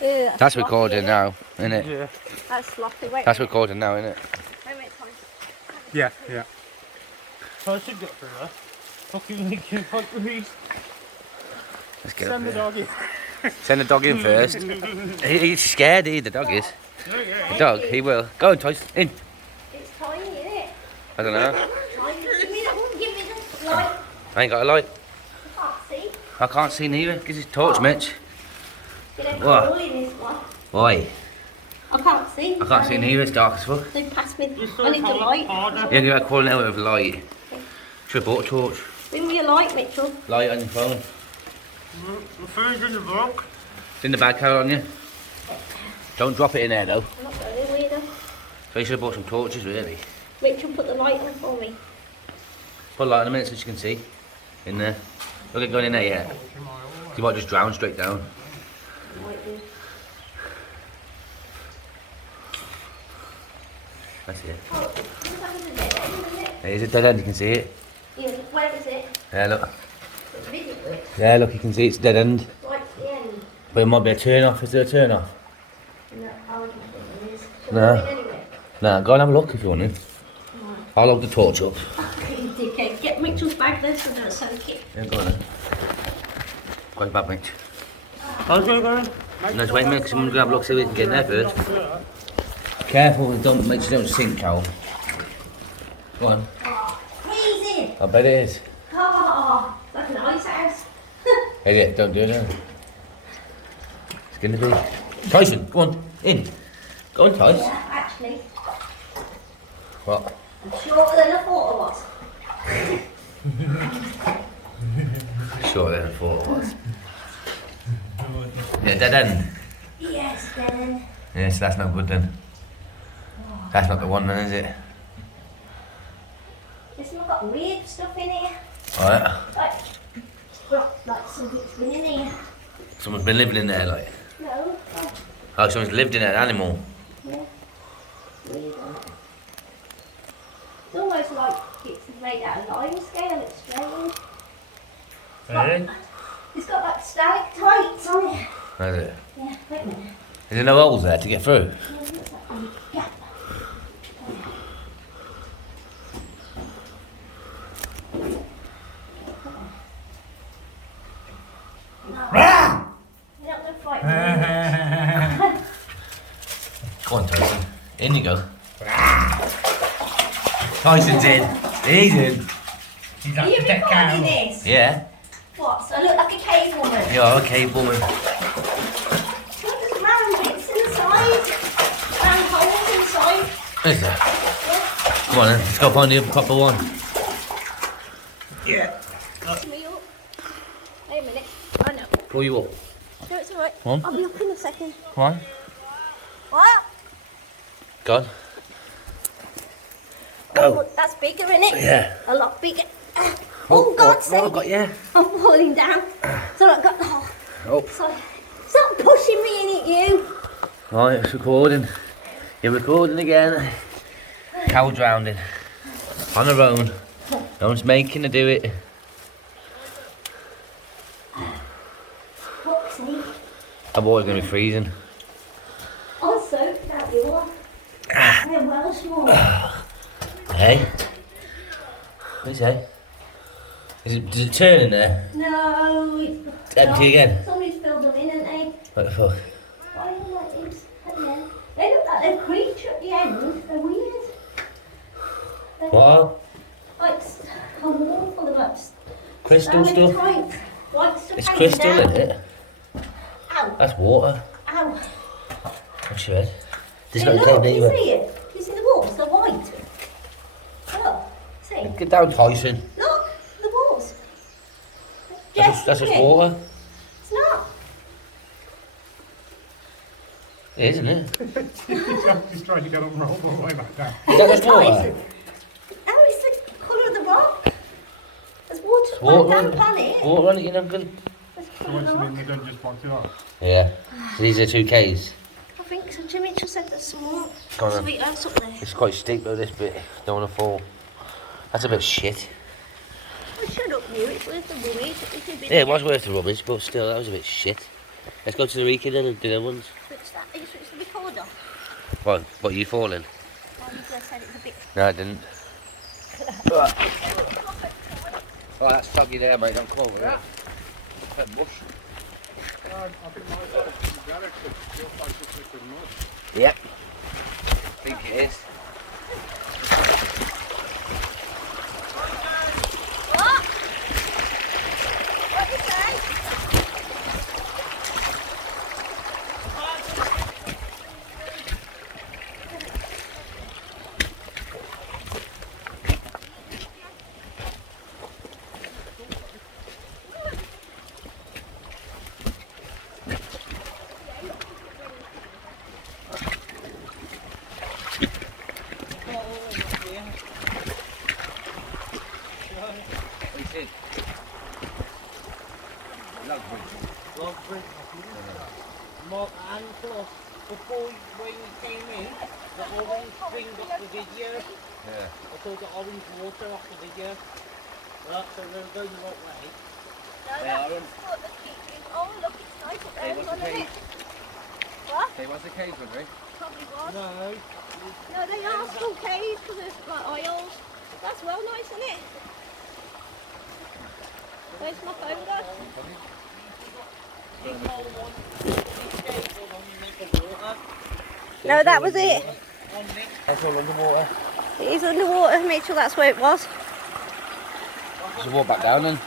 Yeah, That's recording now, isn't it? Yeah. That's sloppy. Wait. That's recording now, isn't it? Wait, Tom. Yeah, yeah. So I should get through there. Fucking making countries. Let's get Send the up here. dog in. Send the dog in first. He's scared, the dog is. The dog, he will. Go on, Toys, in. It's tiny, isn't it? I don't know. Tiny. Give me the light. I ain't got a light. I can't see. I can't see neither. Give us a torch, Mitch. You don't What? call in this one. Why? I can't see. I can't see neither, it's dark as fuck. They pass me. I need the light. Yeah, you're calling out with a light. Should have bought a torch. Bring me a light, Mitchell. Light on your phone. The food's in the book. It's in the bag, Carol, on you. Don't drop it in there, though. I'm not going weirdo. So you should have bought some torches, really. Mitchell, put the light on for me. Put a light on a minute so you can see. In there. Look at going in there yet. You might just drown straight down. Might do. That's it. Oh, that was a dead end, isn't it? There's a dead end, you can see it. Yeah, where is it? Yeah, look. It's visible. Yeah, look, you can see it's a dead end. Right to the end. But it might be a turn off. Is there a turn off? No, I wouldn't think there is. Shall No. we go in anyway? Nah, go and have a look if you want to. I'll hold the torch up. Okay, dickhead. Get Mitchell's bag then so don't soak it. Yeah, go on then. Go on, bad mate. I was going to go in. No, just wait a minute, because someone's going to have a look, see if we can get in there first. Careful, make sure you don't sink, Cal. Go on. Oh, freezing. I bet it is. Oh, it's like an ice house. Is it? Don't do it now. It's going to be. Tyson, go on, in. Go on, Tyson. Yeah, actually, What? I'm shorter than I thought I was. Sure, then I thought it was. Yeah, dead end. Yes, then. Yes, that's not good then. That's not the one then, is it? Listen, I've got weird stuff in here. Alright. Like something's been in here. Someone's been living in there, like. No. Oh, someone's lived in an animal. Yeah. Weird, isn't it? It's almost like it's made out of limescale. It's strange. Really? It's got like stalactites on it. Is it? Yeah, wait a minute. Is there no holes there to get through? Yeah, looks like a gap. No. You're not going to fight me. Go on, Tyson. In you go. Tyson's in. He's in. He's Are you recording this? Yeah. What? So I look like a cave woman? You're a cave woman. Look, there's round bits inside. Round holes inside. Is there? Come on then, let's go find the proper one. Yeah. Me up. Wait a minute. Oh no. Pull you up. No, it's alright. Come on. I'll be up in a second. Come on. What? Go on. Oh, Go. that's bigger, isn't it? Yeah. A lot bigger. Oh, God's sake. I've got you. I'm falling down. So I got. Oh, Oh. sorry. Stop pushing me in it, you. Right, it's recording. You're recording again. Cow drowning. On her own. No one's making her do it. Whoopsie. I thought it was going to be freezing. I'm soaked now, you are. I'm Welsh more. Hey? What's that? Does it turn in there? No, it's Empty again? Somebody's filled them in, haven't they? What the fuck? Why are they like this at the end? They look like they're creature at the end. They're weird. They're What? like a wall full of like Crystal stuff? stalactite, white stuff. It's hanging crystal, down. isn't it? Ow! That's water. Ow! What's your head? This Hey, got look, to you see it? You see the walls? They're white. Look, see? Get down, Tyson. Look, the walls. That's just look at it. water. It's not. It is, isn't it? He's trying to get up and roll all the way back down. Is that just water? Tyson. Oh, it's the colour of the rock. There's water, Water like on damp on it. Water on it, you know, good. There's So colour what's of the the rock. name? They don't just box it off. Yeah. So these are 2Ks. I think so. Jimmy just said there's some more. Go on then. Sweet house up there. It's quite steep though, this bit. Don't want to fall. That's a bit of shit. Well, shut up, you. It's worth the rubbish. It's a bit. Yeah, it was worth the rubbish, but still, that was a bit shit. Let's go to the Rika dinner ones. Switch that. Are you switched the recorder? What, are you falling? Oh, you just said it was a bit. No, I didn't. Oh, that's foggy there, mate. Don't come over there. It's a bush. Yep. I think it is. What? What did you say? Log bridge. And plus, before when we came in, the orange thing got the video. Yeah. I saw the orange water off the video. Right, so we're going the right way. No, that's what the keeping. Oh, look, it's nice up there. Hey, what's the isn't it? cave? What? Hey, what's the cave one, Rick? Probably was. No. No, they are still caves because there's like aisles. That's well nice, isn't it? Where's my phone gone? No, that was it. That's all underwater. It is underwater. Make sure that's where it was. Just walk back down then.